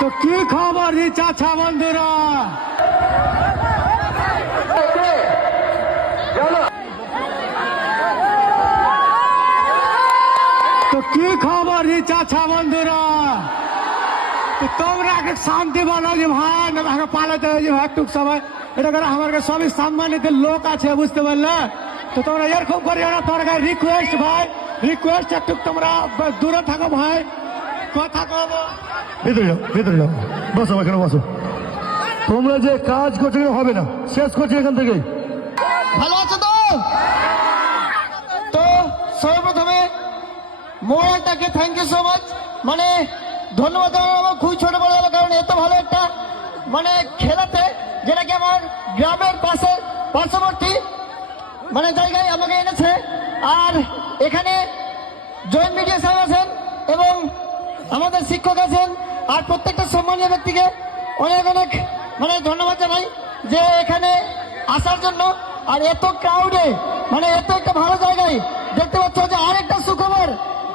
তো কি খবর রে চাচা বন্ধুরা? তো কি খবর রে চাচা বন্ধুরা? তোমরা শান্তি বলো যে ভাই আমাকে পালাতে হয়েছে ভাই টুক সময়। এটা করে আমার সবই সম্মানিত লোক আছে, বুঝতে পারলে? তো তোমরা এরকম করিও না। তোমার কাছে রিকোয়েস্ট ভাই, রিকোয়েস্ট একটু তোমরা দূরে থাকো ভাই, কথা কব। ভিতরে যাও, ভিতরে যাও, বসো এখানে বসো। তোমরা যে কাজ করছো হবে না, শেষ করছি এখান থেকে। ভালো আছো তো? তো সর্বপ্রথমে মোবাইলটাকে থ্যাংক ইউ সো মাচ, মানে ধন্যবাদ জানাবো। খুবই ছোট বড় হলো, কারণ এত ভালো একটা মানে খেলাতে, যেটা কি আমার গ্রামের পার্শ্ববর্তী মানে জায়গায় আমাকে এনেছে। আর এখানে জয়েন্ট মিডিয়া সাহেব আছেন এবং আমাদের শিক্ষক আছেন, আর প্রত্যেকটা সম্মানীয় ব্যক্তিকে অনেক অনেক মানে ধন্যবাদ জানাই যে এখানে আসার জন্য। আর এত ক্রাউডে মানে এত একটা ভালো জায়গায় দেখতে পাচ্ছ যে আরেকটা সুখবর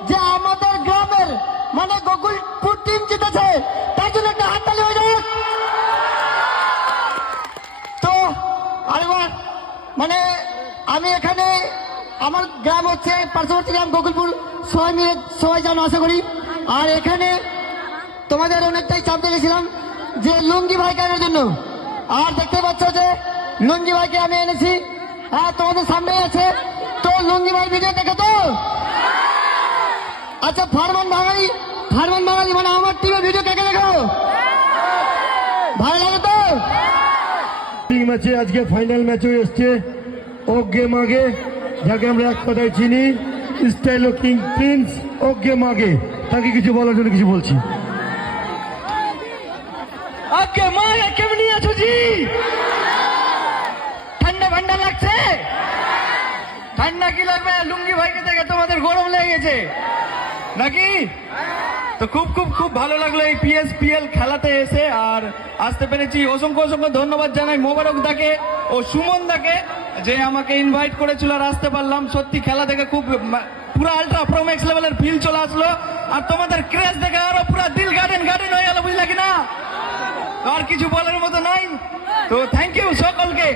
যে আমাদের গ্রামের মানে গোকুলপুর টিম জিতেছে, তাই জন্য একটা হাততালি হয়ে যাক। তো আরেকবার মানে আমি এখানে আমার গ্রাম হচ্ছে পার্শ্ববর্তী গ্রাম গোকুলপুর, সবাই জানো আশা করি। আর এখানে তোমাদের অনেকটাই চাপ দেখেছিলাম যে লুঙ্গি ভাই কেনার জন্য, আর দেখতে পাচ্ছ যে লুঙ্গি ভাইকে আমি এনেছি। হ্যাঁ, তোমাদের সামনেই আছে। তো লুঙ্গি ভাই ভিডিও দেখে তো? আচ্ছা, ফারমান বাঙালি মানে আমার টিমের ভিডিও দেখে দেখো, ভালো লাগে তো? ম্যাচে আজকে ফাইনাল ম্যাচে এসছে ওগে মাগে, যাকে আমরা এক কথায় চিনি স্টাইল কিং প্রিন্স ওগে মাগে। তাকে কিছু বলার জন্য কিছু বলছি। ওকে মাগে, কেমন আছো জি? ঠান্ডা ঠান্ডা লাগছে? ঠান্ডা কি লাগবে, লুঙ্গি ভাইকে দেখে তোমাদের গরম লেগে গেছে নাকি? তো খুব খুব খুব ভালো লাগলো এই পিএসপিএল খেলাতে এসে আর আসতে পেরেছি। অসংখ্য অসংখ্য ধন্যবাদ জানাই মোবারক দাকে ও সুমন দাকে যে আমাকে ইনভাইট করেছিল আর আসতে পারলাম। সত্যি খেলা দেখে খুব পুরো আলট্রা প্রোম্যাক্স লেভেলের ফিল চলে আসলো। আর তোমাদের ক্রেজ দেখে আরো পুরো দিল গার্ডেন হয়ে গেল, বুঝলা কিনা? আর কিছু বলার মতো নাই। তো থ্যাংক ইউ সকলকে।